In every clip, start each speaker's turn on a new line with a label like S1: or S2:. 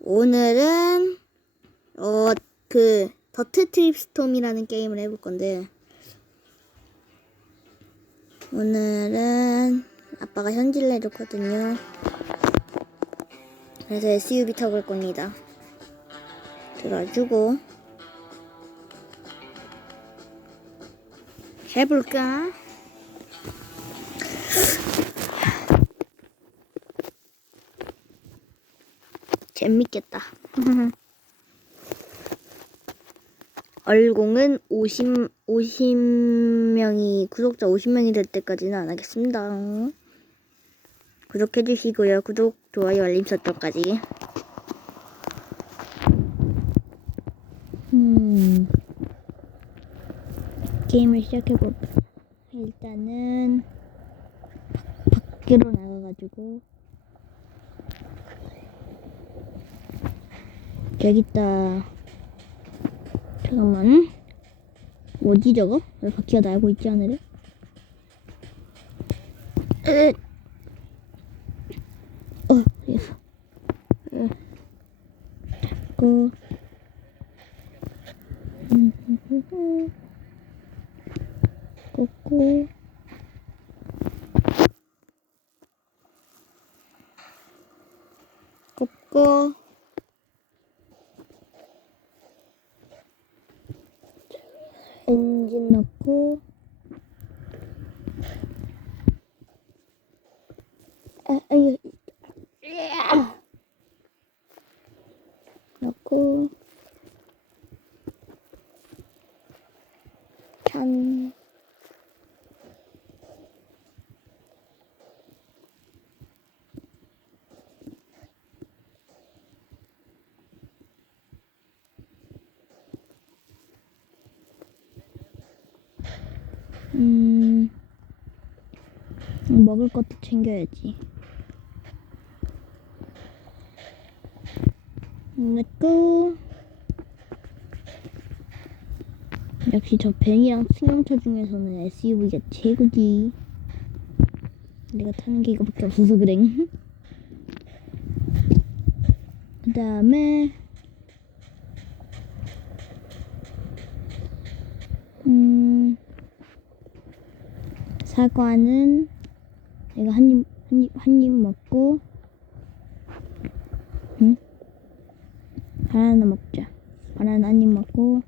S1: 오늘은 어 그 더트 트립 스톰이라는 게임을 해볼 건데 오늘은 아빠가 현질을 해줬거든요. 그래서 SUV 타고 갈 겁니다. 들어주고 해볼까? 재밌겠다. 얼공은 50, 50명이, 구독자 50명이 될 때까지는 안 하겠습니다. 구독해주시고요. 구독, 좋아요, 알림 설정까지. 음, 게임을 시작해볼까. 일단은, 밖- 밖으로 나가가지고, 저기 있다. 잠깐만. 뭐지 저거? 왜 바퀴가 날고 있지 않으래? 으. 어, 그래서. 어. 음. 꼬꼬. 꼬꼬. 엔진 넣고 아, 아유. 넣고 짠 음, 먹을 것도 챙겨야지. 넣고 역시 저 벤이랑 승용차 중에서는 SUV가 최고지. 내가 타는 게 이거밖에 없어서 그래. 그 다음에 음. 사과는 내가 한 입, 한 입, 한입 먹고, 응? 바나나 먹자. 바나나 한 입 먹고,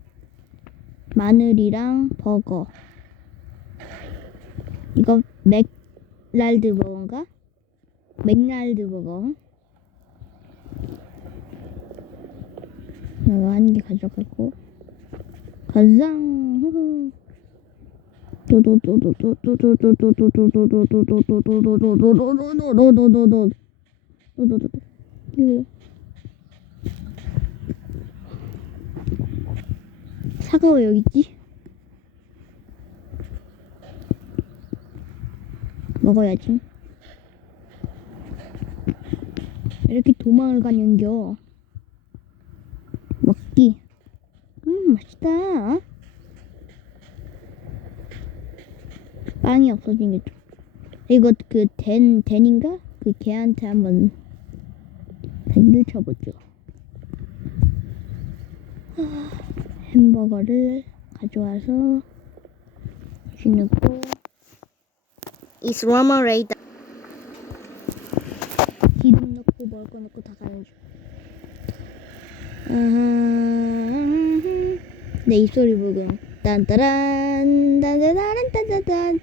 S1: 마늘이랑 버거. 이거 맥랄드 버거인가? 맥랄드 버거. 내가 한 개 가져가고, 가장, 후후. 사과 왜 여기 있지? 먹어야지. 이렇게 도망을 가는겨. 먹기. 음, 맛있다. 빵이 없어진 게 좀. 이거 그 댄, 댄인가? 그 걔한테 한번 대기를 쳐보죠. 아, 햄버거를 가져와서 넣고 It's Romarade 기름 넣고 먹을 거 넣고 다 가는 중. 음, 내 입소리 부금. 딴따란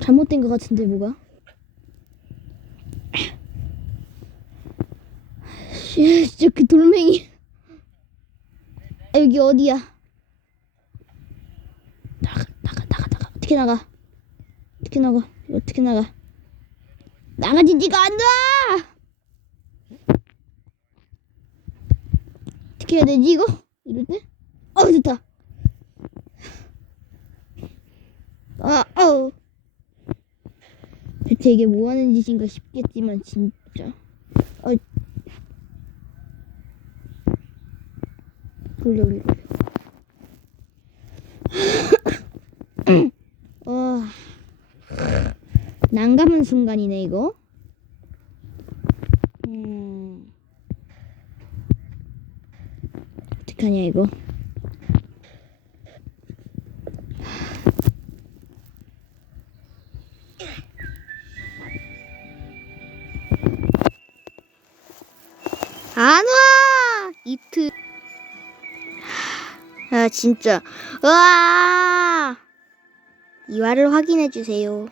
S1: 잘못된 것 같은데 뭐가? 씨, 진짜 그 돌멩이. 아, 여기 어디야? 나가, 나가, 나가, 나가. 어떻게 나가? 어떻게 나가? 어떻게 나가? 나가지 니가 안 돼! 어떻게 해야 되지 이거? 이럴 때? 어 됐다. 아, 아우. 대체 이게 뭐 하는 짓인가 싶겠지만 진짜. 어. 돌려 돌려. 와. 난감한 순간이네 이거. 음. 어떡하냐 이거. 안 와! 이트. 아, 진짜. 와! 이화를 확인해 주세요.